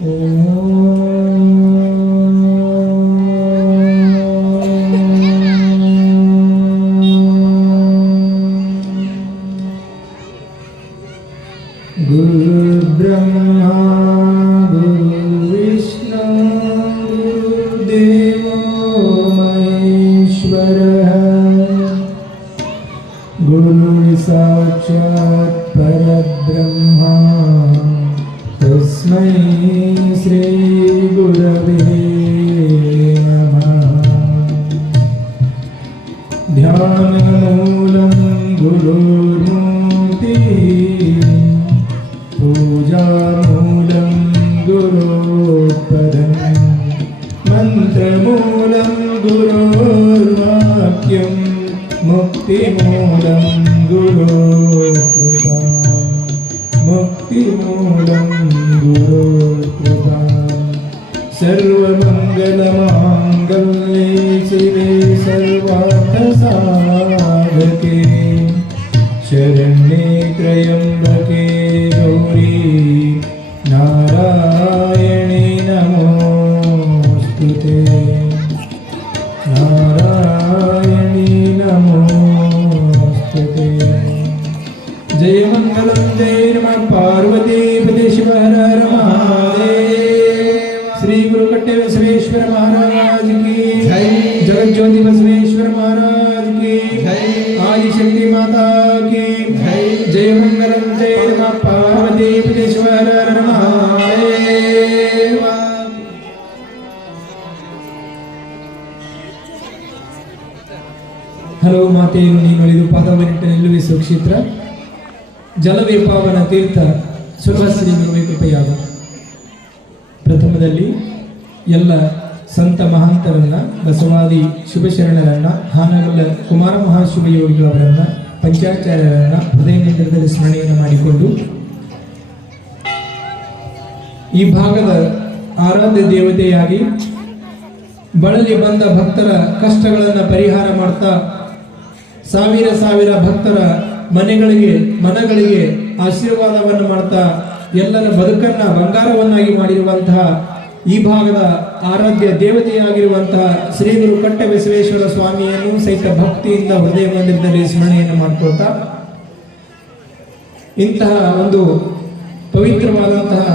Oh. Guru जगज्योति Basaveshwar महाराज की जय। आदि शक्ति माता की जय। जय मंगलम जय नमः पार्वतीपति शिव हर हर महादेव ಹಲವು ಮಾತೆಯನ್ನು ನೀನೊಲಿದು ಪಾದವನಿಟ್ಟ ನಿಲ್ಲುವೆ ಸುಕ್ಷೇತ್ರ ಜಲವೇ ಪಾವನ ತೀರ್ಥ ಹಾನಗಲ್ಲ ಕುಮಾರ ಮಹಾಶಿವ ಯೋಗಿಗಳವರನ್ನ ಪಂಚಾಚಾರ್ಯರನ್ನ ಹೃದಯ ಕೇಂದ್ರದಲ್ಲಿ ಸ್ಮರಣೆಯನ್ನು ಮಾಡಿಕೊಂಡು ಈ ಭಾಗದ ಆರಾಧ್ಯ ದೇವತೆಯಾಗಿ ಬಳಲಿ ಬಂದ ಭಕ್ತರ ಕಷ್ಟಗಳನ್ನು ಪರಿಹಾರ ಮಾಡ್ತಾ ಸಾವಿರ ಸಾವಿರ ಭಕ್ತರ ಮನೆಗಳಿಗೆ, ಮನಗಳಿಗೆ ಆಶೀರ್ವಾದವನ್ನು ಮಾಡ್ತಾ ಎಲ್ಲರ ಬದುಕನ್ನ ಬಂಗಾರವನ್ನಾಗಿ ಮಾಡಿರುವಂತಹ ಈ ಭಾಗದ ಆರಾಧ್ಯ ದೇವತೆಯಾಗಿರುವಂತಹ ಶ್ರೀ ಗುರು ಕಟ್ಟ ಬಸವೇಶ್ವರ ಸ್ವಾಮಿಯನ್ನು ಸಹಿತ ಭಕ್ತಿಯಿಂದ ಹೃದಯ ಮಂದಿರದಲ್ಲಿ ಸ್ಮರಣೆಯನ್ನು ಮಾಡ್ಕೊಳ್ತಾ, ಇಂತಹ ಒಂದು ಪವಿತ್ರವಾದಂತಹ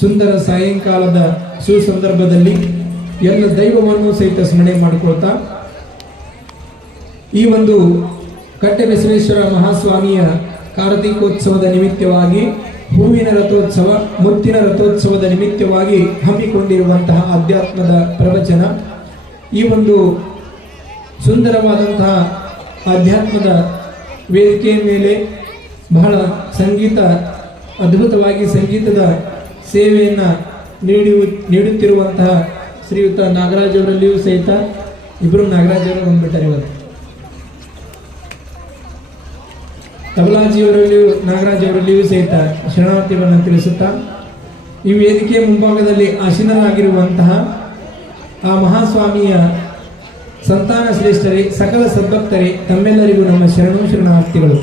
ಸುಂದರ ಸಾಯಂಕಾಲದ ಸುಸಂದರ್ಭದಲ್ಲಿ ಎಲ್ಲ ದೈವವನ್ನು ಸಹಿತ ಸ್ಮರಣೆ ಮಾಡಿಕೊಳ್ತಾ, ಈ ಒಂದು ಕಟ್ಟೆ ಬಸವೇಶ್ವರ ಮಹಾಸ್ವಾಮಿಯ ಕಾರ್ತಿಕೋತ್ಸವದ ನಿಮಿತ್ತವಾಗಿ ಹೂವಿನ ರಥೋತ್ಸವ, ಮುತ್ತಿನ ರಥೋತ್ಸವದ ನಿಮಿತ್ತವಾಗಿ ಹಮ್ಮಿಕೊಂಡಿರುವಂತಹ ಅಧ್ಯಾತ್ಮದ ಪ್ರವಚನ, ಈ ಒಂದು ಸುಂದರವಾದಂತಹ ಅಧ್ಯಾತ್ಮದ ವೇದಿಕೆಯ ಮೇಲೆ ಬಹಳ ಸಂಗೀತ, ಅದ್ಭುತವಾಗಿ ಸಂಗೀತದ ಸೇವೆಯನ್ನು ನೀಡಿ ನೀಡುತ್ತಿರುವಂತಹ ಶ್ರೀಯುತ ನಾಗರಾಜ್ ಅವರಲ್ಲಿಯೂ ಸಹಿತ ಇಬ್ಬರು ನಾಗರಾಜ್ ಅವರು ಬಂದ್ಬಿಟ್ಟಾರೆ ಇವತ್ತು. ತಬಲಾಜಿಯವರಲ್ಲಿಯೂ ನಾಗರಾಜ್ ಅವರಲ್ಲಿಯೂ ಸಹಿತ ಶರಣಾರ್ಥಿಗಳನ್ನು ತಿಳಿಸುತ್ತಾ, ಈ ವೇದಿಕೆಯ ಮುಂಭಾಗದಲ್ಲಿ ಆಶೀನರಾಗಿರುವಂತಹ ಆ ಮಹಾಸ್ವಾಮಿಯ ಸಂತಾನ ಶ್ರೇಷ್ಠರೇ, ಸಕಲ ಸದ್ಭಕ್ತರೇ, ತಮ್ಮೆಲ್ಲರಿಗೂ ನಮ್ಮ ಶರಣು ಶರಣಾರ್ಥಿಗಳು.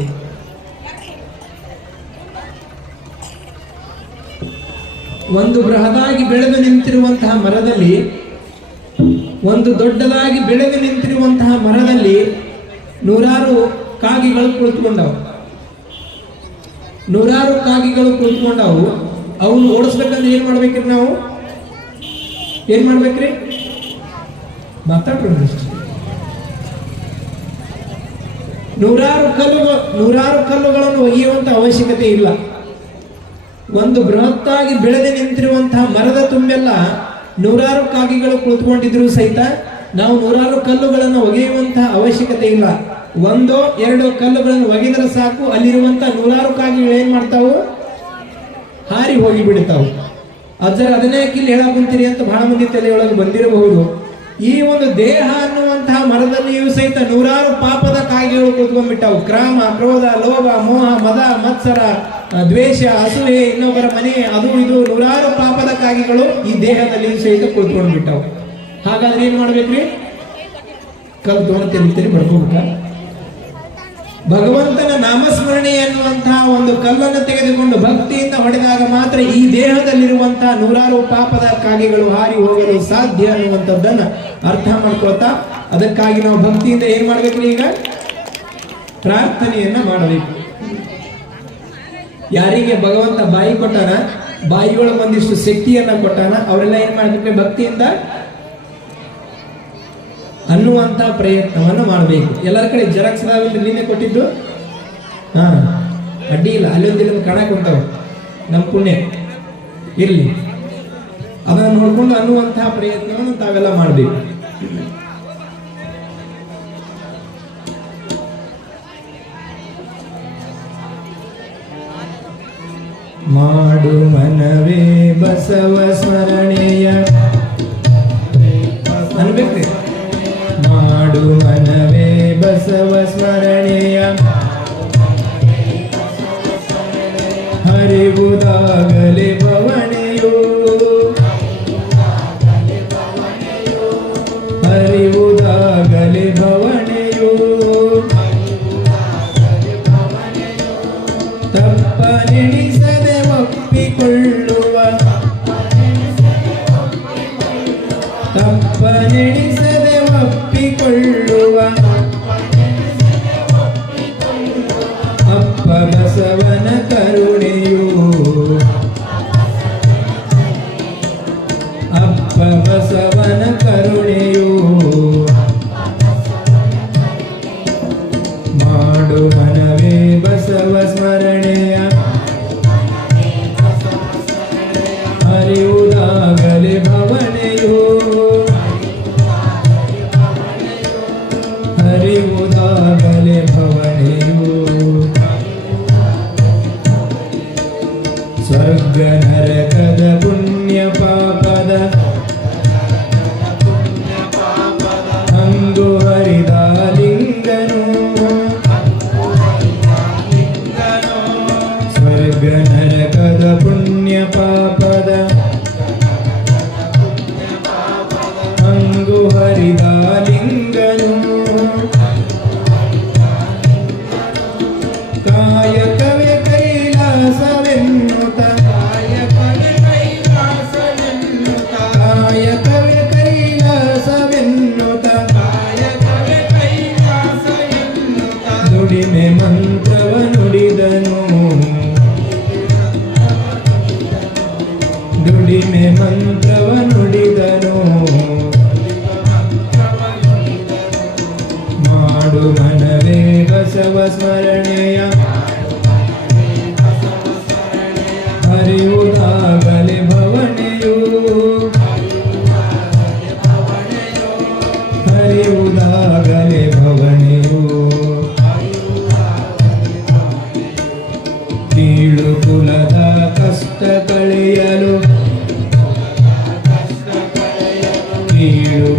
ಒಂದು ಬೃಹದಾಗಿ ಬೆಳೆದು ನಿಂತಿರುವಂತಹ ಮರದಲ್ಲಿ, ಒಂದು ದೊಡ್ಡದಾಗಿ ಬೆಳೆದು ನಿಂತಿರುವಂತಹ ಮರದಲ್ಲಿ ನೂರಾರು ಕಾಗಿಗಳು ಕುಳಿತುಕೊಂಡವು. ನೂರಾರು ಕಾಗಿಗಳು ಕುಳಿತುಕೊಂಡವು. ಅವನು ಓಡಿಸ್ಬೇಕಂದ್ರೆ ಏನ್ ಮಾಡ್ಬೇಕ್ರಿ ನಾವು? ಏನ್ ಮಾಡ್ಬೇಕ್ರಿ? ಮಾತಾಡ್ರಿ ನೂರಾರು ಕಲ್ಲುಗಳು ನೂರಾರು ಕಲ್ಲುಗಳನ್ನು ಒಗೆಯುವಂತ ಅವಶ್ಯಕತೆ ಇಲ್ಲ. ಒಂದು ಬೃಹತ್ತಾಗಿ ಬೆಳೆದು ನಿಂತಿರುವಂತಹ ಮರದ ತುಂಬೆಲ್ಲ ನೂರಾರು ಕಾಗಿಗಳು ಕುಳಿತುಕೊಂಡಿದ್ರು ಸಹಿತ ನಾವು ನೂರಾರು ಕಲ್ಲುಗಳನ್ನು ಒಗೆಯುವಂತಹ ಅವಶ್ಯಕತೆ ಇಲ್ಲ. ಒಂದೋ ಎರಡೋ ಕಲ್ಲುಗಳನ್ನು ಒಗೆದರೆ ಸಾಕು. ಅಲ್ಲಿರುವಂತ ನೂರಾರು ಕಾಗಿಗಳು ಏನ್ ಮಾಡ್ತಾವು? ಹಾರಿ ಹೋಗಿ ಬಿಡ್ತಾವು. ಅದರ ಅದನ್ನೇ ಇಲ್ಲಿ ಹೇಳಕ್ ಕುಂತೀರಿ ಅಂತ ಬಹಳ ಮಂದಿ ತಲೆಯೊಳಗೆ ಬಂದಿರಬಹುದು. ಈ ಒಂದು ದೇಹ ಅನ್ನುವಂತಹ ಮರದಲ್ಲಿಯೂ ಸಹಿತ ನೂರಾರು ಪಾಪದ ಕಾಯಿಗಳು ಕುತ್ಕೊಂಡ್ಬಿಟ್ಟವು. ಕ್ರಾಮ, ಕ್ರೋಧ, ಲೋಭ, ಮೋಹ, ಮದ, ಮತ್ಸರ ದ್ವೇಷ, ಅಸೂಯೆ, ಇನ್ನೊಬ್ಬರ ಮನೆ, ಅದು ಇದು ನೂರಾರು ಪಾಪದ ಕಾಗಿಗಳು ಈ ದೇಹದಲ್ಲಿಯೂ ಸಹಿತ ಕುಳಿತುಕೊಂಡು ಬಿಟ್ಟವು ಹಾಗಾದ್ರೆ ಏನ್ ಮಾಡ್ಬೇಕ್ರಿ? ಕಲ್ ತೋಣ ತಿರುಗಿ ಬಡ್ಕೋಬಿಟ್ಟ. ಭಗವಂತನ ನಾಮಸ್ಮರಣೆ ಎನ್ನುವಂತಹ ಒಂದು ಕಲ್ಲನ್ನು ತೆಗೆದುಕೊಂಡು ಭಕ್ತಿಯಿಂದ ಹೊಡೆದಾಗ ಮಾತ್ರ ಈ ದೇಹದಲ್ಲಿರುವಂತಹ ನೂರಾರು ಪಾಪದ ಕಾಗೆಗಳು ಹಾರಿ ಹೋಗಲು ಸಾಧ್ಯ ಅನ್ನುವಂಥದ್ದನ್ನ ಅರ್ಥ ಮಾಡ್ಕೊಳ್ತಾ ಅದಕ್ಕಾಗಿ ನಾವು ಭಕ್ತಿಯಿಂದ ಏನ್ ಮಾಡ್ಬೇಕು ಈಗ? ಪ್ರಾರ್ಥನೆಯನ್ನ ಮಾಡಬೇಕು. ಯಾರಿಗೆ ಭಗವಂತ ಬಾಯಿ ಕೊಟ್ಟಾನ? ಬಾಯಿಯೊಳಗೆ ಒಂದಿಷ್ಟು ಶಕ್ತಿಯನ್ನ ಕೊಟ್ಟಾನ? ಅವರೆಲ್ಲ ಏನ್ ಮಾಡ್ಬೇಕು? ಭಕ್ತಿಯಿಂದ ಅನ್ನುವಂತ ಪ್ರಯತ್ನವನ್ನು ಮಾಡಬೇಕು. ಎಲ್ಲರ ಕಡೆ ಜೆರಾಕ್ಸ್ ನೀನೆ ಕೊಟ್ಟಿದ್ದು? ಹಾ. ಅಡ್ಡಿ ಇಲ್ಲ. ಅಲ್ಲೊಂದು ಇಲ್ಲೊಂದು ಕಣ ನಮ್ಮ ಪುಣ್ಯ. ಇರ್ಲಿ. ಅದನ್ನು ನೋಡ್ಕೊಂಡು ಅನ್ನುವಂತಹ ಪ್ರಯತ್ನವನ್ನು ತಾವೆಲ್ಲ ಮಾಡಬೇಕು. ಮಾಡು ಮನವೇ ಬಸವ ಸ್ಮರಣೆಯ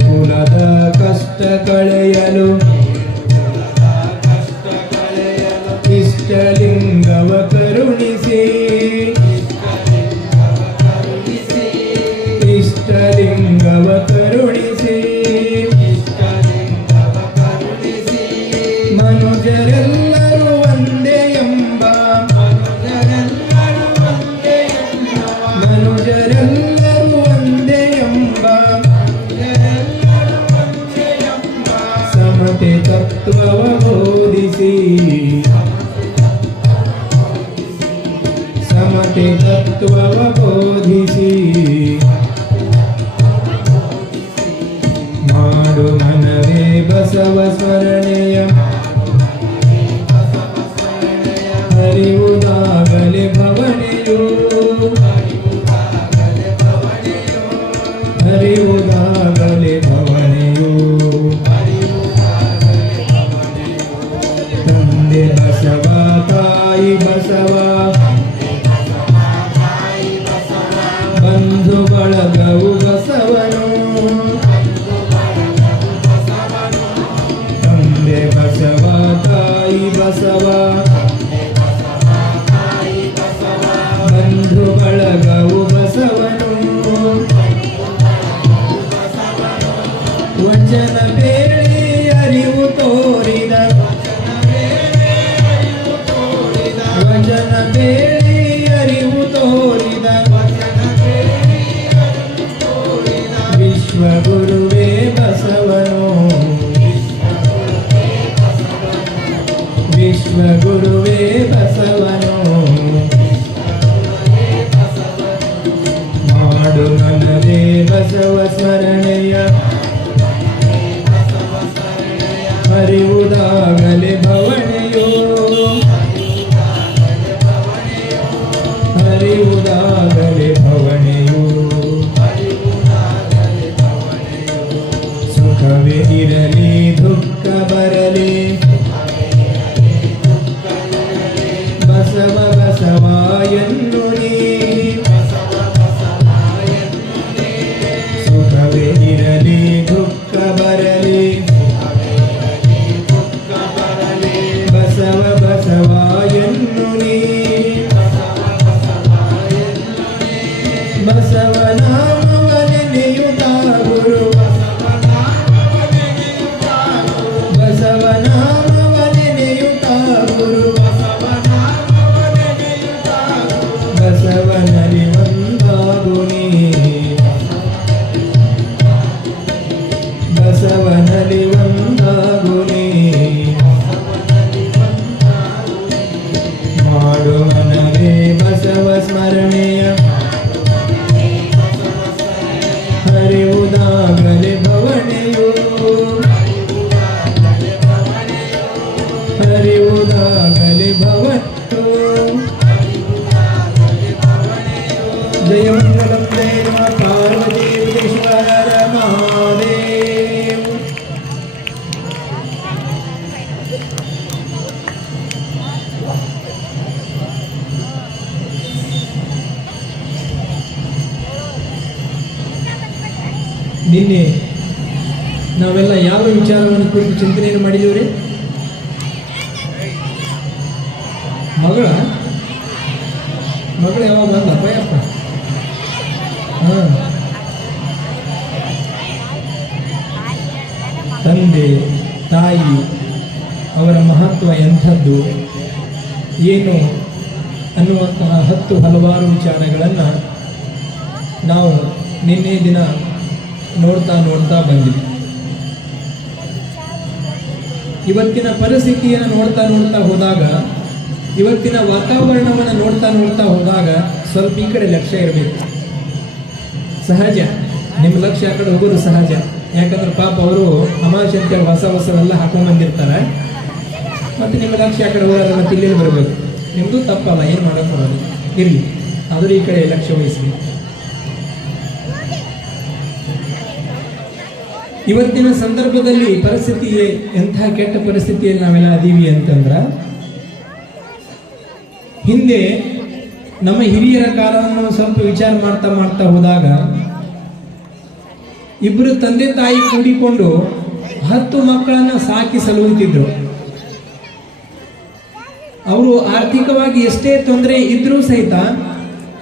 ಕುಲದ ಕಷ್ಟ ಕಳೆಯಲು ಇಷ್ಟಲಿಂಗವ ಮಾಡು ಮನವೇ ಬಸವ ಸ್ಮರಣೆಯ ವಚನ ಬೇಳಿ ಅರಿವು ತೋರಿದ ವಚನ ಬೇಳಿ ಬರಲಿ ವಿಚಾರವನ್ನು ಕುರಿತು ಚಿಂತನೆಯನ್ನು ಮಾಡಿದೀವ್ರಿ? ಮಗಳ? ಮಗಳು ಯಾವಾಗ ಬಂದಪ್ಪ ಯಪ್ಪ ತಂದೆ, ತಾಯಿ, ಅವರ ಮಹತ್ವ ಎಂಥದ್ದು? ಏನು ಅನ್ನುವಂತಹ ಹತ್ತು ಹಲವಾರು ವಿಚಾರಗಳನ್ನು ನಾವು ನಿನ್ನೆ ದಿನ ನೋಡ್ತಾ ನೋಡ್ತಾ ಬಂದ್ವಿ. ಇವತ್ತಿನ ಪರಿಸ್ಥಿತಿಯನ್ನು ನೋಡ್ತಾ ನೋಡ್ತಾ ಹೋದಾಗ, ಇವತ್ತಿನ ವಾತಾವರಣವನ್ನು ನೋಡ್ತಾ ನೋಡ್ತಾ ಹೋದಾಗ ಸ್ವಲ್ಪ ಈ ಕಡೆ ಲಕ್ಷ್ಯ ಇರಬೇಕು. ಸಹಜ. ನಿಮ್ಮ ಲಕ್ಷ್ಯ ಆ ಕಡೆ ಹೋಗೋದು ಸಹಜ. ಯಾಕಂದ್ರೆ ಪಾಪ ಅವರು ಅಮಾಶಕ್ತಿಯ ಅಂತೇಳಿ ಹೊಸ ಹೊಸವೆಲ್ಲ ಹಾಕೊಂಡು ಬಂದಿರ್ತಾರೆ. ಮತ್ತೆ ನಿಮ್ಮ ಲಕ್ಷ್ಯ ಆ ಕಡೆ ಹೋಗೋದ್ರೆ ಮತ್ತೆ ಇಲ್ಲಿ ಬರಬೇಕು. ನಿಮ್ಮದು ತಪ್ಪಲ್ಲ, ಏನು ಮಾಡೋಕೆ ಬರೋದು ಇರಲಿ. ಆದರೂ ಈ ಕಡೆ ಲಕ್ಷ್ಯ ವಹಿಸಬೇಕು. ಇವತ್ತಿನ ಸಂದರ್ಭದಲ್ಲಿ ಪರಿಸ್ಥಿತಿ ಎಂಥ ಕೆಟ್ಟ ಪರಿಸ್ಥಿತಿಯಲ್ಲಿ ನಾವೆಲ್ಲ ಅದೀವಿ ಅಂತಂದ್ರ, ಹಿಂದೆ ನಮ್ಮ ಹಿರಿಯರ ಕಾಲವನ್ನು ಸ್ವಲ್ಪ ವಿಚಾರ ಮಾಡ್ತಾ ಮಾಡ್ತಾ ಹೋದಾಗ ಇಬ್ಬರು ತಂದೆ ತಾಯಿ ಕೂಡಿಕೊಂಡು ಹತ್ತು ಮಕ್ಕಳನ್ನ ಸಾಕಿ ಸಲುವಂತಿದ್ರು ಅವರು ಆರ್ಥಿಕವಾಗಿ ಎಷ್ಟೇ ತೊಂದರೆ ಇದ್ರೂ ಸಹಿತ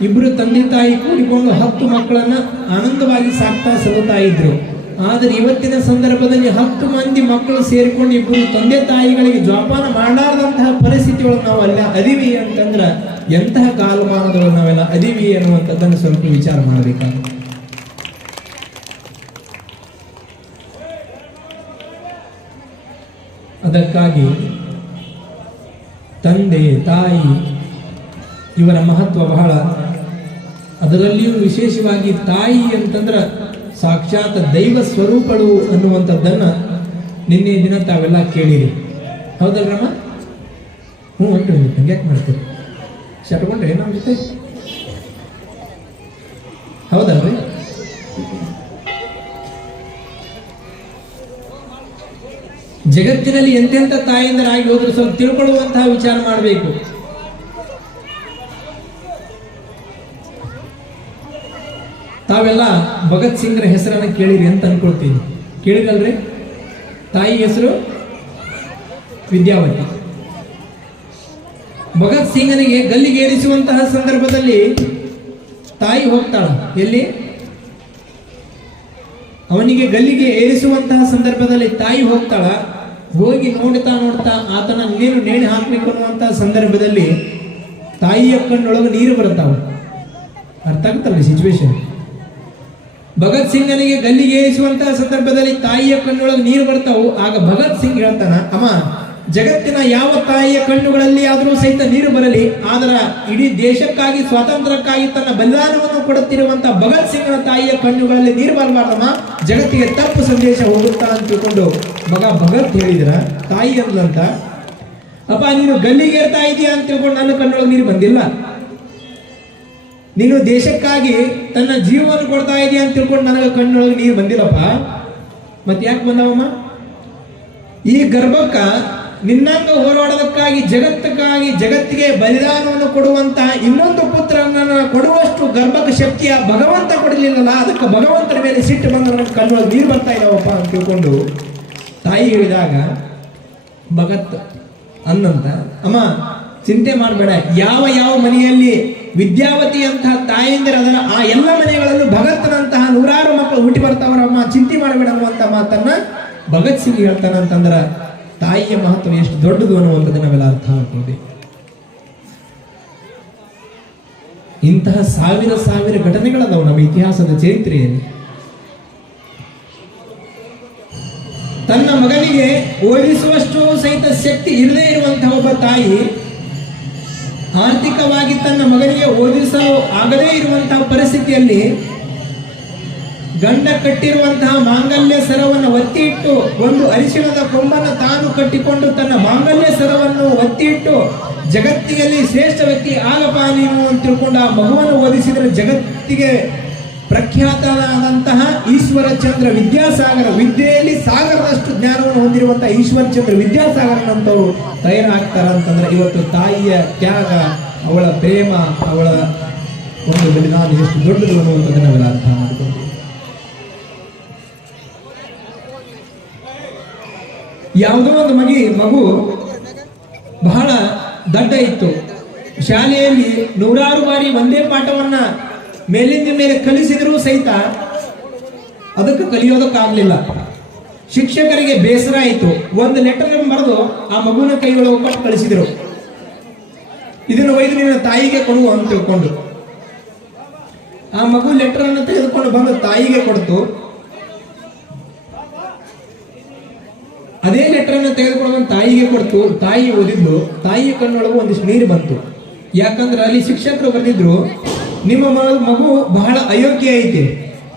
ಇಬ್ಬರು ತಂದೆ ತಾಯಿ ಕೂಡಿಕೊಂಡು ಹತ್ತು ಮಕ್ಕಳನ್ನ ಆನಂದವಾಗಿ ಸಾಕ್ತಾ ಸಲುತ್ತಾ ಇದ್ರು. ಆದರೆ ಇವತ್ತಿನ ಸಂದರ್ಭದಲ್ಲಿ ಹತ್ತು ಮಂದಿ ಮಕ್ಕಳು ಸೇರಿಕೊಂಡು ಇಬ್ಬರು ತಂದೆ ತಾಯಿಗಳಿಗೆ ಜೋಪಾನ ಮಾಡಲಾರದಂತಹ ಒಳಗೆ ನಾವು ಅಲ್ಲ ಅದಿವಿ ಅಂತಂದ್ರ ಎಂತಹ ಕಾಲಮಾನದೊಳಗೆ ನಾವೆಲ್ಲ ಅದಿವಿ ಅನ್ನುವಂಥದ್ದನ್ನು ಸ್ವಲ್ಪ ವಿಚಾರ ಮಾಡಬೇಕಾಗುತ್ತೆ ಅದಕ್ಕಾಗಿ ತಂದೆ, ತಾಯಿ ಇವರ ಮಹತ್ವ ಬಹಳ. ಅದರಲ್ಲಿಯೂ ವಿಶೇಷವಾಗಿ ತಾಯಿ ಅಂತಂದ್ರೆ ಸಾಕ್ಷಾತ್ ದೈವ ಸ್ವರೂಪಗಳು ಅನ್ನುವಂಥದ್ದನ್ನ ನಿನ್ನೆ ದಿನ ತಾವೆಲ್ಲ ಕೇಳಿರಿ. ಹೌದಲ್ರಮ್ಮ? ಹ್ಞೂ ಹೇಳಿ ಹಂಗೆ ಯಾಕೆ ಮಾಡ್ತೀರಿ? ಶಟ್ಕೊಂಡ್ರೆ ನಮ್ಮ ಜೊತೆ? ಹೌದಲ್ರಿ? ಜಗತ್ತಿನಲ್ಲಿ ಎಂತೆಂಥ ತಾಯಂದರಾಗಿ ಹೋದ್ರು ಸ್ವಲ್ಪ ತಿಳ್ಕೊಳ್ಳುವಂತಹ ವಿಚಾರ ಮಾಡಬೇಕು. ತಾವೆಲ್ಲ ಭಗತ್ ಸಿಂಗ್ರ ಹೆಸರನ್ನ ಕೇಳಿರಿ ಅಂತ ಅನ್ಕೊಳ್ತೀನಿ. ಕೇಳಿರಲ್ರಿ? ತಾಯಿ ಹೆಸರು? ವಿದ್ಯಾವತಿ. ಭಗತ್ ಸಿಂಗನಿಗೆ ಗಲ್ಲಿಗೆ ಏರಿಸುವಂತಹ ಸಂದರ್ಭದಲ್ಲಿ ತಾಯಿ ಹೋಗ್ತಾಳ. ಎಲ್ಲಿ? ಅವನಿಗೆ ಗಲ್ಲಿಗೆ ಏರಿಸುವಂತಹ ಸಂದರ್ಭದಲ್ಲಿ ತಾಯಿ ಹೋಗ್ತಾಳ. ಹೋಗಿ ನೋಡ್ತಾ ನೋಡ್ತಾ ಆತನ ನೀರು ನೇಣಿ ಹಾಕ್ಬೇಕು ಅನ್ನುವಂತಹ ಸಂದರ್ಭದಲ್ಲಿ ತಾಯಿಯ ಕಣ್ಣೊಳಗೆ ನೀರು ಬರ್ತಾವ ಅರ್ಥ ಆಗುತ್ತಲ್ಲ ಸಿಚುವೇಶನ್ ಭಗತ್ ಸಿಂಗನಿಗೆ ಗಲ್ಲಿಗೆ ಏರಿಸುವಂತಹ ಸಂದರ್ಭದಲ್ಲಿ ತಾಯಿಯ ಕಣ್ಣೊಳಗೆ ನೀರು ಬರ್ತಾವು. ಆಗ ಭಗತ್ ಸಿಂಗ್ ಹೇಳ್ತಾನ, ಅಮ್ಮ, ಜಗತ್ತಿನ ಯಾವ ತಾಯಿಯ ಕಣ್ಣುಗಳಲ್ಲಿ ಆದರೂ ಸಹಿತ ನೀರು ಬರಲಿ, ಆದರ ಇಡೀ ದೇಶಕ್ಕಾಗಿ, ಸ್ವಾತಂತ್ರ್ಯಕ್ಕಾಗಿ ತನ್ನ ಬಲಿದಾನವನ್ನು ಕೊಡುತ್ತಿರುವಂತಹ ಭಗತ್ ಸಿಂಗ್ನ ತಾಯಿಯ ಕಣ್ಣುಗಳಲ್ಲಿ ನೀರು ಬರಬಾರ್ದಮ್ಮ. ಜಗತ್ತಿಗೆ ತಪ್ಪು ಸಂದೇಶ ಹೋಗುತ್ತಾ ಅಂತ ತಿಳ್ಕೊಂಡು ಮಗ ಭಗತ್ ಹೇಳಿದ್ರ, ತಾಯಿ ಅಂದ್ಲಂತ. ಅಪ್ಪ, ನೀನು ಗಲ್ಲಿಗೆ ಏರ್ತಾ ಇದೀಯ? ಅಂತ ತಿಳ್ಕೊಂಡು ನನ್ನ ಕಣ್ಣೊಳಗೆ ನೀರು ಬಂದಿಲ್ಲ. ನೀನು ದೇಶಕ್ಕಾಗಿ ತನ್ನ ಜೀವವನ್ನು ಕೊಡ್ತಾ ಇದೀಯ ಅಂತ ತಿಳ್ಕೊಂಡು ನನಗೆ ಕಣ್ಣೊಳಗೆ ನೀರು ಬಂದಿಲ್ಲಪ್ಪ. ಮತ್ತೆ ಯಾಕೆ ಬಂದವಮ್ಮ? ಈ ಗರ್ಭಕ್ಕ ನಿನ್ನಂಗ ಹೋರಾಡೋದಕ್ಕಾಗಿ, ಜಗತ್ತಕ್ಕಾಗಿ, ಜಗತ್ತಿಗೆ ಬಲಿದಾನವನ್ನು ಕೊಡುವಂತ ಇನ್ನೊಂದು ಪುತ್ರನನ್ನ ಕೊಡುವಷ್ಟು ಗರ್ಭಕ ಶಕ್ತಿಯ ಭಗವಂತ ಕೊಡಲಿಲ್ಲಲ್ಲ, ಅದಕ್ಕೆ ಭಗವಂತನ ಮೇಲೆ ಸಿಟ್ಟು ಬಂದ ಕಣ್ಣೊಳಗೆ ನೀರು ಬರ್ತಾ ಇದಾವಪ್ಪ ಅಂತ ತಿಳ್ಕೊಂಡು ತಾಯಿ ಹೇಳಿದಾಗ, ಭಗತ್ ಅನ್ನಂತ, ಅಮ್ಮ ಚಿಂತೆ ಮಾಡಬೇಡ. ಯಾವ ಯಾವ ಮನೆಯಲ್ಲಿ ವಿದ್ಯಾವತಿ ಅಂತಹ ತಾಯಂದಿರ ಅದರ ಆ ಎಲ್ಲ ಮನೆಗಳಲ್ಲೂ ಭಗತ್ನಂತಹ ನೂರಾರು ಮಕ್ಕಳು ಹುಟ್ಟಿ ಬರ್ತಾವರಮ್ಮ, ಚಿಂತೆ ಮಾಡಬೇಡ ಅನ್ನುವಂತ ಮಾತನ್ನ ಭಗತ್ ಸಿಂಗ್ ಹೇಳ್ತಾನಂತಂದ್ರ ತಾಯಿಯ ಮಹತ್ವ ಎಷ್ಟು ದೊಡ್ಡದು ಅನ್ನುವಂಥದ್ದು ನಾವೆಲ್ಲ ಅರ್ಥ ಮಾಡ್ತೀವಿ ಇಂತಹ ಸಾವಿರ ಸಾವಿರ ಘಟನೆಗಳದಾವು ನಮ್ಮ ಇತಿಹಾಸದ ಚರಿತ್ರೆಯಲ್ಲಿ. ತನ್ನ ಮಗನಿಗೆ ಓದಿಸುವಷ್ಟು ಸಹಿತ ಶಕ್ತಿ ಇಲ್ಲದೆ ಇರುವಂತಹ ಒಬ್ಬ ತಾಯಿ ಆರ್ಥಿಕವಾಗಿ ತನ್ನ ಮಗನಿಗೆ ಓದಿಸಲು ಆಗದೇ ಇರುವಂತಹ ಪರಿಸ್ಥಿತಿಯಲ್ಲಿ ಗಂಡ ಕಟ್ಟಿರುವಂತಹ ಮಾಂಗಲ್ಯ ಸರವನ್ನು ಒತ್ತಿ ಇಟ್ಟು ಒಂದು ಅರಿಶಿಣದ ಕೊಂಬನ್ನು ತಾನು ಕಟ್ಟಿಕೊಂಡು ತನ್ನ ಮಾಂಗಲ್ಯ ಸರವನ್ನು ಒತ್ತಿ ಇಟ್ಟು ಜಗತ್ತಿನಲ್ಲಿ ಶ್ರೇಷ್ಠ ವ್ಯಕ್ತಿ ಆಗಪ್ಪ ಅಂತ ತಿಳ್ಕೊಂಡು ಆ ಮಗುವನ್ನು ಓದಿಸಿದರೆ ಜಗತ್ತಿಗೆ ಪ್ರಖ್ಯಾತನಾದಂತಹ ಈಶ್ವರ ಚಂದ್ರ ವಿದ್ಯಾಸಾಗರ ವಿದ್ಯೆಯಲ್ಲಿ ಸಾಗರದಷ್ಟು ಜ್ಞಾನವನ್ನು ಹೊಂದಿರುವಂತಹ ಈಶ್ವರ ಚಂದ್ರ ವಿದ್ಯಾಸಾಗರನಂತವರು ತಯಾರಾಗ್ತಾರ ಅಂತಂದ್ರೆ ಇವತ್ತು ತಾಯಿಯ ತ್ಯಾಗ, ಅವಳ ಪ್ರೇಮ, ಅವಳ ಒಂದು ಬಲಿದಾನ ಎಷ್ಟು ದೊಡ್ಡದು ಅನ್ನುವಂಥದ್ದನ್ನು ನಾವೆಲ್ಲ ಅರ್ಥ ಯಾವುದೋ ಒಂದು ಮಗಿ, ಮಗು ಬಹಳ ದಡ್ಡ ಇತ್ತು. ಶಾಲೆಯಲ್ಲಿ ನೂರಾರು ಬಾರಿ ಒಂದೇ ಪಾಠವನ್ನ ಮೇಲಿಂದ ಮೇಲೆ ಕಲಿಸಿದ್ರು ಸಹಿತ ಅದಕ್ಕೆ ಕಲಿಯೋದಕ್ಕಾಗ್ಲಿಲ್ಲ. ಶಿಕ್ಷಕರಿಗೆ ಬೇಸರ ಆಯಿತು. ಒಂದು ಲೆಟರ್ ಬರೆದು ಆ ಮಗುವಿನ ಕೈಗಳು ಕೊಟ್ಟು ಕಳಿಸಿದ್ರು. ಇದನ್ನು ಒಯ್ದು ನಿನ್ನ ತಾಯಿಗೆ ಕೊಡು ಅಂತ ತಿಳ್ಕೊಂಡು. ಆ ಮಗು ಲೆಟರ್ ಅನ್ನು ತೆಗೆದುಕೊಂಡು ಬಂದು ತಾಯಿಗೆ ಕೊಡ್ತು. ಅದೇ ಲೆಟರ್ ಅನ್ನು ತೆಗೆದುಕೊಂಡು ಬಂದು ತಾಯಿಗೆ ಕೊಡ್ತು. ತಾಯಿ ಓದಿದ್ಲು. ತಾಯಿಯ ಕಣ್ಣೊಳಗೂ ಒಂದಿಷ್ಟು ನೀರು ಬಂತು. ಯಾಕಂದ್ರೆ ಅಲ್ಲಿ ಶಿಕ್ಷಕರು ಬರೆದಿದ್ರು ನಿಮ್ಮ ಮಗು ಬಹಳ ಅಯೋಗ್ಯ ಐತೆ.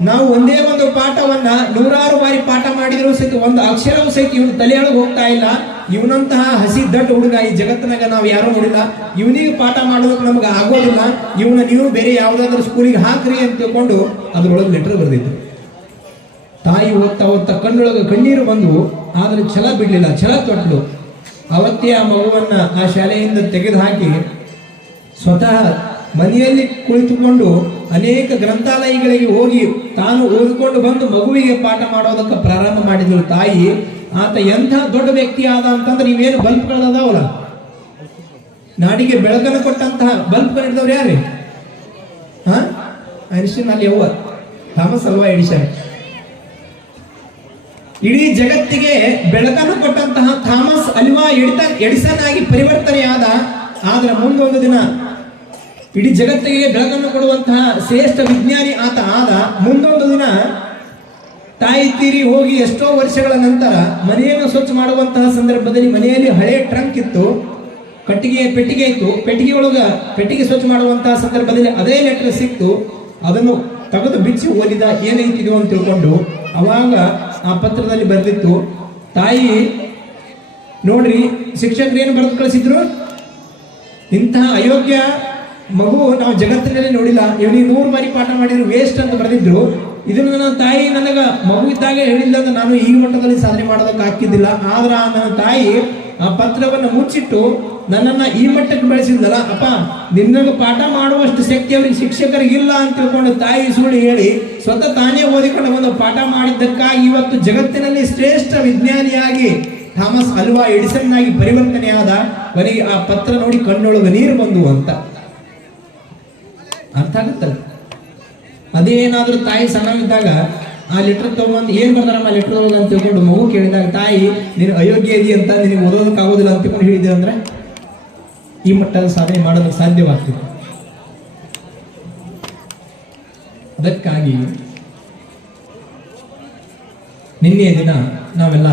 ನಾವು ಒಂದೇ ಒಂದು ಪಾಠವನ್ನ ನೂರಾರು ಬಾರಿ ಪಾಠ ಮಾಡಿದ್ರು ಸಹಿತ ಒಂದು ಅಕ್ಷರವು ಸಹಿತ ಇವನು ತಲೆಯೊಳಗೆ ಹೋಗ್ತಾ ಇಲ್ಲ. ಇವನಂತಹ ಹಸಿ ದಡ್ಡ ಹುಡುಗ ಈ ಜಗತ್ತಿನಾಗ ನಾವು ಯಾರು ನೋಡಿಲ್ಲ. ಇವನಿಗೆ ಪಾಠ ಮಾಡೋದಕ್ಕೆ ನಮ್ಗೆ ಆಗೋದಿಲ್ಲ. ಇವನ ನೀವು ಬೇರೆ ಯಾವುದಾದ್ರೂ ಸ್ಕೂಲಿಗೆ ಹಾಕ್ರಿ ಅಂತ ತಿಳ್ಕೊಂಡು ಅದ್ರೊಳಗೆ ಲೆಟರ್ ಬರ್ದಿತ್ತು. ತಾಯಿ ಓದ್ತಾ ಓದ್ತಾ ಕಣ್ಣೊಳಗೆ ಕಣ್ಣೀರು ಬಂದು ಆದ್ರೆ ಛಲ ಬಿಡಲಿಲ್ಲ, ಛಲ ತೊಟ್ಲು. ಅವತ್ತೇ ಆ ಮಗುವನ್ನ ಆ ಶಾಲೆಯಿಂದ ತೆಗೆದು ಹಾಕಿ ಸ್ವತಃ ಮನೆಯಲ್ಲಿ ಕುಳಿತುಕೊಂಡು ಅನೇಕ ಗ್ರಂಥಾಲಯಗಳಿಗೆ ಹೋಗಿ ತಾನು ಓದಿಕೊಂಡು ಬಂದು ಮಗುವಿಗೆ ಪಾಠ ಮಾಡೋದಕ್ಕೆ ಪ್ರಾರಂಭ ಮಾಡಿದಳು ತಾಯಿ, ಆತ ಎಂಥ ದೊಡ್ಡ ವ್ಯಕ್ತಿ ಆದ ಅಂತಂದ್ರೆ ಇವೇನು ಬಲ್ಬ್ಗಳದಾವಲ್ಲ ನಾಡಿಗೆ ಬೆಳಕನ್ನು ಕೊಟ್ಟಂತಹ ಬಲ್ಪ್ ಹಿಡಿದವ್ರು ಯಾರೇ? ಹಾ? ಅಲ್ಲಿ ಯವ್ವ ಥಾಮಸ್ ಅಲ್ವಾ ಎಡಿಷನ್ ಇಡೀ ಜಗತ್ತಿಗೆ ಬೆಳಕನ್ನು ಕೊಟ್ಟಂತಹ ಥಾಮಸ್ ಅಲ್ವಾ ಎಡಿತ, ಎಡಿಸನ್ ಆಗಿ ಪರಿವರ್ತನೆಯಾದ, ಆದ್ರೆ ಮುಂದೊಂದು ದಿನ ಇಡೀ ಜಗತ್ತಿಗೆ ಬೆಳಕನ್ನು ಕೊಡುವಂತಹ ಶ್ರೇಷ್ಠ ವಿಜ್ಞಾನಿ ಆತ ಆದ ಮುಂದೊಂದು ದಿನ ತಾಯಿ ತೀರಿ ಹೋಗಿ ಎಷ್ಟೋ ವರ್ಷಗಳ ನಂತರ ಮನೆಯನ್ನು ಸ್ವಚ್ಛ ಮಾಡುವಂತಹ ಸಂದರ್ಭದಲ್ಲಿ ಮನೆಯಲ್ಲಿ ಹಳೆ ಟ್ರಂಕ್ ಇತ್ತು, ಕಟ್ಟಿಗೆ ಪೆಟ್ಟಿಗೆ ಇತ್ತು, ಪೆಟ್ಟಿಗೆ ಒಳಗ ಪೆಟ್ಟಿಗೆ ಸ್ವಚ್ಛ ಮಾಡುವಂತಹ ಸಂದರ್ಭದಲ್ಲಿ ಅದೇ ಲೆಟರ್ ಸಿಕ್ತು. ಅದನ್ನು ತೆಗೆದು ಬಿಚ್ಚಿ ಓದಿದ ಏನೈತಿದು ಅಂತ ತಿಳ್ಕೊಂಡು ಅವಾಗ ಆ ಪತ್ರದಲ್ಲಿ ಬರೆದಿತ್ತು, ತಾಯಿ, ನೋಡ್ರಿ, ಶಿಕ್ಷಕರು ಏನು ಬರೆದು ಕಳಿಸಿದ್ರು? ಇಂತಹ ಅಯೋಗ್ಯ ಮಗು ನಾವು ಜಗತ್ತಿನಲ್ಲಿ ನೋಡಿಲ್ಲ ಇವನಿಗೆ ನೂರು ಬಾರಿ ಪಾಠ ಮಾಡಿದ್ರು ವೇಸ್ಟ್ ಅಂತ ಬರೆದಿದ್ರು. ಇದನ್ನು ನನ್ನ ತಾಯಿ ನನಗ, ಮಗು ಇದ್ದಾಗ ಹೇಳಿಲ್ಲ ಅಂದ್ರೆ ನಾನು ಈ ಮಟ್ಟದಲ್ಲಿ ಸಾಧನೆ ಮಾಡೋದಕ್ಕೆ ಹಾಕಿದ್ದಿಲ್ಲ. ಆದ್ರೆ ನನ್ನ ತಾಯಿ ಆ ಪತ್ರವನ್ನು ಮುಚ್ಚಿಟ್ಟು ನನ್ನನ್ನ ಈ ಮಟ್ಟಕ್ಕೆ ಬೆಳೆಸಿದ್ಲಲ್ಲ, ಅಪ್ಪ ನಿನ್ನಗ ಪಾಠ ಮಾಡುವಷ್ಟು ಶಕ್ತಿ ಅವ್ರಿಗೆ ಶಿಕ್ಷಕರಿಗೆ ಇಲ್ಲ ಅಂತ ತಿಳ್ಕೊಂಡು ತಾಯಿ ಸುಳಿ ಹೇಳಿ, ಸ್ವತಃ ತಾನೇ ಓದಿಕೊಂಡು ಒಂದು ಪಾಠ ಮಾಡಿದ್ದಕ್ಕಾಗಿ ಇವತ್ತು ಜಗತ್ತಿನಲ್ಲಿ ಶ್ರೇಷ್ಠ ವಿಜ್ಞಾನಿಯಾಗಿ ಥಾಮಸ್ ಅಲ್ವಾ ಎಡಿಸನ್ ಆಗಿ ಪರಿವರ್ತನೆಯಾದ ಮನೆಗೆ ಆ ಪತ್ರ ನೋಡಿ ಕಣ್ಣೊಳಗೆ ನೀರು ಬಂದು ಅಂತ. ಅರ್ಥ ಆಗುತ್ತಲ್ಲ? ಅದೇ ಏನಾದ್ರೂ ತಾಯಿ ಸಣ್ಣವಿದ್ದಾಗ ಆ ಲೆಟ್ರ್ ತಗೊಂಡು ಏನ್ ಬರ್ತಾರಮ್ಮ ಲೆಟರ್ ಅಂತ ತಿಳ್ಕೊಂಡು ಮಗು ಕೇಳಿದಾಗ, ತಾಯಿ, ನೀನು ಅಯೋಗ್ಯ ಇದೆಯಾ ಅಂತ ನಿನಗೆ ಓದೋದಕ್ಕೆ ಆಗೋದಿಲ್ಲ ಅಂತ ತಿಳ್ಕೊಂಡು ಹೇಳಿದೆ ಅಂದ್ರೆ? ಈ ಮಟ್ಟದ ಸಾಧನೆ ಮಾಡೋದಕ್ಕೆ ಸಾಧ್ಯವಾಗ್ತಿತ್ತು ಅದಕ್ಕಾಗಿ ನಿನ್ನೆಯ ದಿನ ನಾವೆಲ್ಲ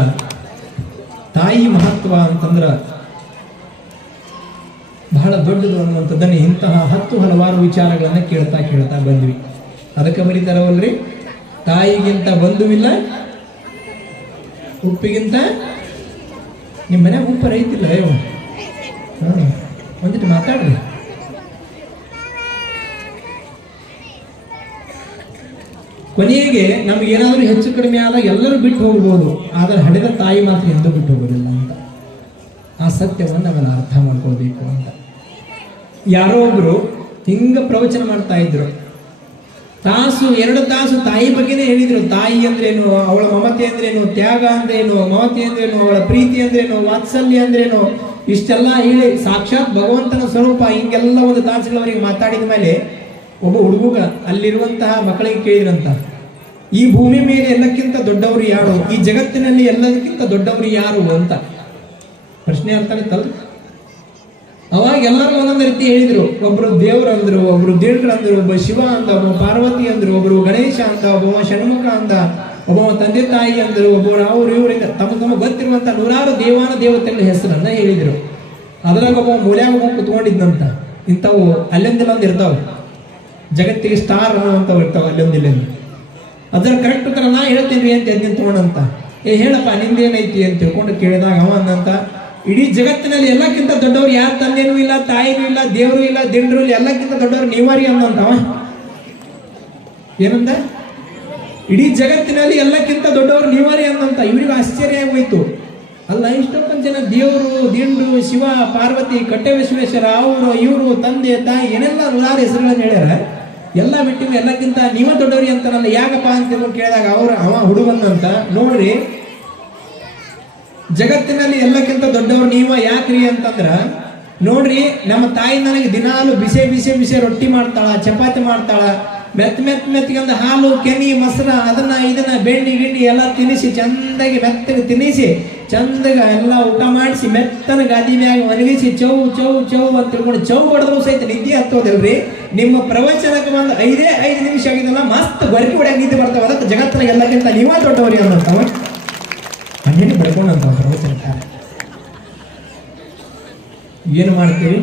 ತಾಯಿ ಮಹತ್ವ ಅಂತಂದ್ರ ಬಹಳ ದೊಡ್ಡದು ಅನ್ನುವಂಥದ್ದನ್ನು ಇಂತಹ ಹತ್ತು ಹಲವಾರು ವಿಚಾರಗಳನ್ನು ಕೇಳ್ತಾ ಕೇಳ್ತಾ ಬಂದ್ವಿ. ಅದಕ್ಕೆ ಬರೀತಾರವಲ್ರಿ? ತಾಯಿಗಿಂತ ಬಂಧುವಿಲ್ಲ, ಉಪ್ಪಿಗಿಂತ ನಿಮ್ಮ ಮನೆ ಉಪ್ಪು ರೈತಿಲ್ಲ, ಅಯ್ಯೋ. ಒಂದಿಟ್ಟು ಮಾತಾಡ್ರಿ. ಕೊನೆಗೆ ನಮಗೇನಾದರೂ ಹೆಚ್ಚು ಕಡಿಮೆ ಆದಾಗ ಎಲ್ಲರೂ ಬಿಟ್ಟು ಹೋಗ್ಬೋದು, ಆದರೆ ಹಡೆದ ತಾಯಿ ಮಾತ್ರ ಎಂದೂ ಬಿಟ್ಟು ಹೋಗೋದಿಲ್ಲ ಅಂತ. ಆ ಸತ್ಯವನ್ನು ನಾವೆಲ್ಲ ಅರ್ಥ ಮಾಡ್ಕೋಬೇಕು ಅಂತ. ಯಾರೋ ಒಬ್ರು ಹಿಂಗ ಪ್ರವಚನ ಮಾಡ್ತಾ ಇದ್ರು. ತಾಸು, ಎರಡು ತಾಸು ತಾಯಿ ಬಗ್ಗೆನೇ ಹೇಳಿದ್ರು. ತಾಯಿ ಅಂದ್ರೇನು, ಅವಳ ಮಮತೆ ಅಂದ್ರೇನು, ತ್ಯಾಗ ಅಂದ್ರೇನು, ಮಮತೆ ಅಂದ್ರೇನು, ಅವಳ ಪ್ರೀತಿ ಅಂದ್ರೇನು, ವಾತ್ಸಲ್ಯ ಅಂದ್ರೇನು, ಇಷ್ಟೆಲ್ಲ ಹೇಳಿ ಸಾಕ್ಷಾತ್ ಭಗವಂತನ ಸ್ವರೂಪ ಹಿಂಗೆಲ್ಲ ಒಂದು ತಾಸುಗಳವರಿಗೆ ಮಾತಾಡಿದ ಮೇಲೆ ಒಬ್ಬ ಹುಡುಗ ಅಲ್ಲಿರುವಂತಹ ಮಕ್ಕಳಿಗೆ ಕೇಳಿದ್ರಂತ. ಈ ಭೂಮಿ ಮೇಲೆ ಎಲ್ಲಕ್ಕಿಂತ ದೊಡ್ಡವರು ಯಾರು? ಈ ಜಗತ್ತಿನಲ್ಲಿ ಎಲ್ಲದಕ್ಕಿಂತ ದೊಡ್ಡವರು ಯಾರು ಅಂತ. ಪ್ರಶ್ನೆ ಅರ್ಥ ಆಗುತ್ತಲ್ಲ ಅವಾಗ ಎಲ್ಲರೂ ಒಂದೊಂದು ರೀತಿ ಹೇಳಿದ್ರು, ಒಬ್ರು ದೇವ್ರು ಅಂದ್ರು, ಒಬ್ರು ಅಂದ್ರು, ಒಬ್ಬ ಶಿವ ಅಂದ, ಒಬ್ಬ ಪಾರ್ವತಿ ಅಂದ್ರು, ಒಬ್ರು ಗಣೇಶ ಅಂದ, ಒಬ್ಬ ಷಣ್ಮುಖ ಅಂದ, ಒಬ್ಬ ತಂದೆ ತಾಯಿ ಅಂದರು, ಒಬ್ಬ ಅವ್ರು ಇವರಿಂದ ತಮ್ಮ ತಮ್ಮ ಗೊತ್ತಿರುವಂತ ನೂರಾರು ದೇವಾನ ದೇವತೆಗಳ ಹೆಸರನ್ನ ಹೇಳಿದ್ರು. ಅದ್ರಾಗ ಒಬ್ಬ ಮೂಲ್ಯಾಗ ಒಬ್ಬ ಕುತ್ಕೊಂಡಿದ್ನಂತ. ಇಂಥವು ಅಲ್ಲೊಂದಿಲ್ಲೊಂದು ಇರ್ತಾವ. ಜಗತ್ತಿಗೆ ಸ್ಟಾರ್ ಅನ್ನುವಂಥವು ಇರ್ತಾವ ಅಲ್ಲೊಂದಿಲ್ಲ ಅದ್ರ ಕರೆಕ್ಟ್ ಉತ್ತರ ನಾ ಹೇಳ್ತೀನಿ ಅಂತ ಎದ್ದು ನಿಂತ್ಕೊಂಡಂತ ಏ ಹೇಳಪ್ಪ, ನಿಂದೇನೈತಿ ಅಂತ ತಿಳ್ಕೊಂಡು ಕೇಳಿದಾಗ ಅವ ಅಂದಂತ ಇಡೀ ಜಗತ್ತಿನಲ್ಲಿ ಎಲ್ಲಕ್ಕಿಂತ ದೊಡ್ಡವ್ರು ಯಾರ ತಂದೆನೂ ಇಲ್ಲ, ತಾಯಿನೂ ಇಲ್ಲ, ದೇವರು ಇಲ್ಲ, ದಿಂಡ್ರು ಇಲ್ಲ, ಎಲ್ಲಕ್ಕಿಂತ ದೊಡ್ಡವ್ರು ನೀವಾರಿ ಅಂದಂತವ ಏನಂದ? ಇಡೀ ಜಗತ್ತಿನಲ್ಲಿ ಎಲ್ಲಕ್ಕಿಂತ ದೊಡ್ಡವರು ನೀವಾರಿ ಅಂದಂತ ಇವ್ರಿಗೆ ಆಶ್ಚರ್ಯ ಆಗೋಯ್ತು. ಅಲ್ಲ ಇಷ್ಟೊಂದು ಜನ ದೇವರು ದಿಂಡು ಶಿವ, ಪಾರ್ವತಿ ಕಟ್ಟೆ ವಿಶ್ವೇಶ್ವರ ಅವರು, ಇವರು, ತಂದೆ, ತಾಯಿ, ಏನೆಲ್ಲ ಉದಾರ ಹೆಸರುಗಳನ್ನು ಹೇಳ್ಯಾರ? ಎಲ್ಲ ಬಿಟ್ಟು ಎಲ್ಲಕ್ಕಿಂತ ನೀವ ದೊಡ್ಡವ್ರಿ ನನ್ನ ಯಾಕಪ್ಪ ಅಂತ ಕೇಳಿದಾಗ ಅವ್ರ, ಅವ ಹುಡುಗನಂತ ನೋಡ್ರಿ ಜಗತ್ತಿನಲ್ಲಿ ಎಲ್ಲಕ್ಕಿಂತ ದೊಡ್ಡವ್ರು ನೀವ ಯಾಕ್ರಿ ಅಂತಂದ್ರ, ನೋಡ್ರಿ, ನಮ್ಮ ತಾಯಿ ನನಗೆ ದಿನಾಲು ಬಿಸಿ ಬಿಸಿ ಬಿಸಿ ರೊಟ್ಟಿ ಮಾಡ್ತಾಳ, ಚಪಾತಿ ಮಾಡ್ತಾಳ, ಮೆತ್ ಮೆತ್ ಮೆತ್ಕೊಂದು ಹಾಲು, ಕೆನಿ, ಮೊಸರ, ಅದನ್ನ, ಇದನ್ನ ಬೆಣ್ಣಿ ಗಿಣ್ಣಿ ಎಲ್ಲ ತಿನ್ನಿಸಿ ಚಂದಾಗಿ ಮೆತ್ತಗೆ ತಿನ್ನಿಸಿ ಚಂದಗ ಎಲ್ಲ ಊಟ ಮಾಡಿಸಿ, ಮೆತ್ತನ ಗಾದಿ ಮ್ಯಾಗ ಒಣಗಿಸಿ, ಚೌ ಚೌ ಚೌ ಅಂತ ತಿಳ್ಕೊಂಡು ಚೌ ಹೊಡೆದ್ರು ಸಹಿತ ನಿದ್ದೆ ಹತ್ತೋದಿಲ್ರಿ. ನಿಮ್ಮ ಪ್ರವಚನಕ್ಕೆ ಒಂದು ಐದೇ ಐದು ನಿಮಿಷ ಆಗಿದಲ್ಲ ಮಸ್ತ್ ಬರ್ಕಿ ಹೊಡೆಯಾಗ ನಿದ್ದೆ ಬರ್ತಾವ. ಅದಕ್ಕೆ ಜಗತ್ತಿನ ಎಲ್ಲಕ್ಕಿಂತ ನೀವ ದೊಡ್ಡವರಿ ಅನ್ನಂತವ ಹಂಗೇನೆ ಬಡ್ಕೊಂಡಂತ ಪ್ರವಚನ ಏನು ಮಾಡ್ತೀವಿ?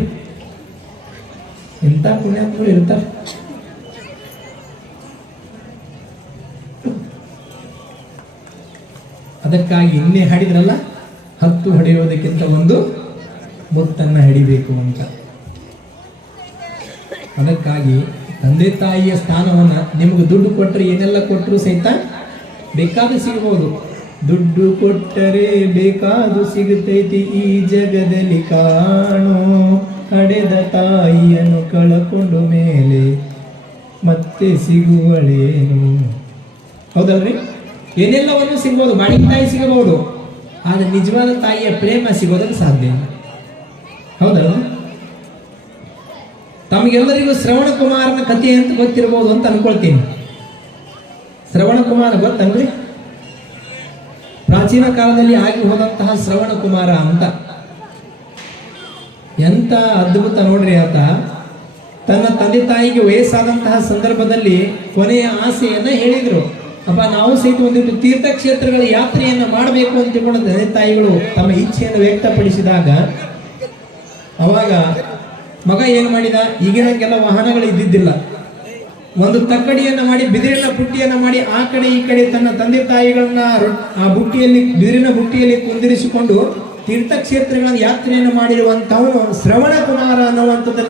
ಇಂಥ ಪುಣ್ಯಾತ್ಮರು ಇರ್ತಾರೆ. ಅದಕ್ಕಾಗಿ ಇನ್ನೇ ಹಾಡಿದ್ರಲ್ಲ, ಹತ್ತು ಹೊಡೆಯೋದಕ್ಕಿಂತ ಒಂದು ಮುತ್ತನ್ನ ಹಿಡಿಬೇಕು ಅಂತ. ಅದಕ್ಕಾಗಿ ತಂದೆ ತಾಯಿಯ ಸ್ಥಾನವನ್ನ ನಿಮಗೆ ದುಡ್ಡು ಕೊಟ್ಟರೆ ಏನೆಲ್ಲ ಕೊಟ್ಟರು ಸಹಿತ ಬೇಕಾದ ಸಿಗಬಹುದು ದುಡ್ಡು ಕೊಟ್ಟರೆ ಬೇಕಾದು ಸಿಗುತ್ತೈತಿ ಈ ಜಗದಲ್ಲಿ ಕಾಣೋ. ಕಡೆದ ತಾಯಿಯನ್ನು ಕಳಕೊಂಡು ಮೇಲೆ ಮತ್ತೆ ಸಿಗುವಳೇನು? ಹೌದಲ್ರಿ? ಏನೆಲ್ಲವನ್ನು ಸಿಗ್ಬೋದು? ಬಾಡಿಗೆ ತಾಯಿ ಸಿಗಬಹುದು. ಆದ್ರೆ ನಿಜವಾದ ತಾಯಿಯ ಪ್ರೇಮ ಸಿಗೋದಕ್ಕೆ ಸಾಧ್ಯ ಹೌದಾ ಹೌದಲ್ವ? ತಮಗೆಲ್ಲರಿಗೂ ಶ್ರವಣ ಕುಮಾರನ ಕಥೆ ಅಂತ ಗೊತ್ತಿರಬಹುದು ಅಂತ ಅನ್ಕೊಳ್ತೀನಿ. ಶ್ರವಣ ಕುಮಾರ ಗೊತ್ತನ್ರಿ? ಪ್ರಾಚೀನ ಕಾಲದಲ್ಲಿ ಆಗಿ ಹೋದಂತಹ ಶ್ರವಣ ಕುಮಾರ ಅಂತ. ಎಂತ ಅದ್ಭುತ ನೋಡ್ರಿ ಆತ. ತನ್ನ ತಂದೆ ತಾಯಿಗೆ ವಯಸ್ಸಾದಂತಹ ಸಂದರ್ಭದಲ್ಲಿ ಕೊನೆಯ ಆಸೆಯನ್ನ ಹೇಳಿದ್ರು. ಅಪ್ಪ, ನಾವು ಸಹಿತ ಒಂದಿಟ್ಟು ತೀರ್ಥಕ್ಷೇತ್ರಗಳ ಯಾತ್ರೆಯನ್ನ ಮಾಡಬೇಕು ಅಂತ ತಿಳ್ಕೊಂಡು ತಂದೆ ತಾಯಿಗಳು ತಮ್ಮ ಇಚ್ಛೆಯನ್ನು ವ್ಯಕ್ತಪಡಿಸಿದಾಗ, ಅವಾಗ ಮಗ ಏನು ಮಾಡಿದ? ಈಗಿನಂಗೆಲ್ಲ ವಾಹನಗಳು ಇದ್ದಿದ್ದಿಲ್ಲ. ಒಂದು ತಕ್ಕಡಿಯನ್ನು ಮಾಡಿ, ಬಿದಿರಿನ ಬುಟ್ಟಿಯನ್ನ ಮಾಡಿ, ಆ ಕಡೆ ಈ ಕಡೆ ತನ್ನ ತಂದೆ ತಾಯಿಗಳನ್ನ ಆ ಬುಟ್ಟಿಯಲ್ಲಿ, ಬಿದಿರಿನ ಬುಟ್ಟಿಯಲ್ಲಿ ಕುಂದಿರಿಸಿಕೊಂಡು ತೀರ್ಥಕ್ಷೇತ್ರಗಳ ಯಾತ್ರೆಯನ್ನು ಮಾಡಿರುವಂತಹವನು ಶ್ರವಣ ಕುಮಾರ ಅನ್ನುವಂಥದ್ದು